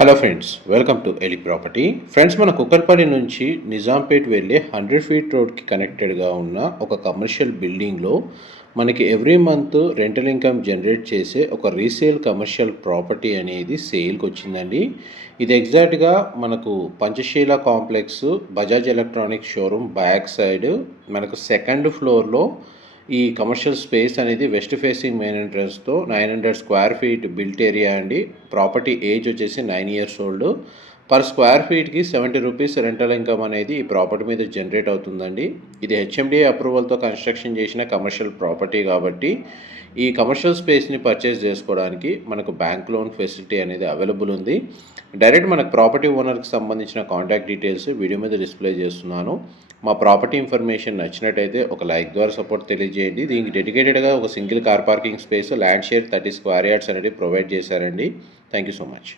Hello friends, welcome to ఎలి property. Friends, మన కుక్కట్పల్లి నుంచి నిజాంపేట్ వెళ్ళే 100 ఫీట్ రోడ్కి కనెక్టెడ్గా ఉన్న ఒక కమర్షియల్ బిల్డింగ్లో మనకి every month rental income generate చేసే ఒక రీసేల్ కమర్షియల్ ప్రాపర్టీ అనేది సేల్కి వచ్చిందండి. ఇది ఎగ్జాక్ట్గా మనకు Panchsheel complex Bajaj electronic showroom back side మనకు సెకండ్ ఫ్లోర్లో ఈ కమర్షియల్ స్పేస్ అనేది వెస్ట్ ఫేసింగ్ మెయిన్ ఎంట్రన్స్తో 900 స్క్వేర్ ఫీట్ బిల్ట్ ఏరియా అండి. ప్రాపర్టీ ఏజ్ వచ్చేసి 9 ఇయర్స్ ఓల్డ్. పర్ స్క్వేర్ ఫీట్కి 70 రూపీస్ రెంటల్ ఇన్కమ్ అనేది ఈ ప్రాపర్టీ మీద జనరేట్ అవుతుందండి. ఇది హెచ్ఎండిఏ అప్రూవల్తో కన్స్ట్రక్షన్ చేసిన కమర్షియల్ ప్రాపర్టీ కాబట్టి ఈ కమర్షియల్ స్పేస్ని పర్చేస్ చేసుకోవడానికి మనకు బ్యాంక్ లోన్ ఫెసిలిటీ అనేది అవైలబుల్ ఉంది. డైరెక్ట్ మనకు ప్రాపర్టీ ఓనర్కి సంబంధించిన కాంటాక్ట్ డీటెయిల్స్ వీడియో మీద డిస్ప్లే చేస్తున్నాను. మా ప్రాపర్టీ ఇన్ఫర్మేషన్ నచ్చినట్టయితే ఒక లైక్ ద్వారా సపోర్ట్ తెలియజేయండి. దీనికి డెడికేటెడ్గా ఒక single car parking space, land share 30 square yards అనేది ప్రొవైడ్ చేశారండి. Thank you so much.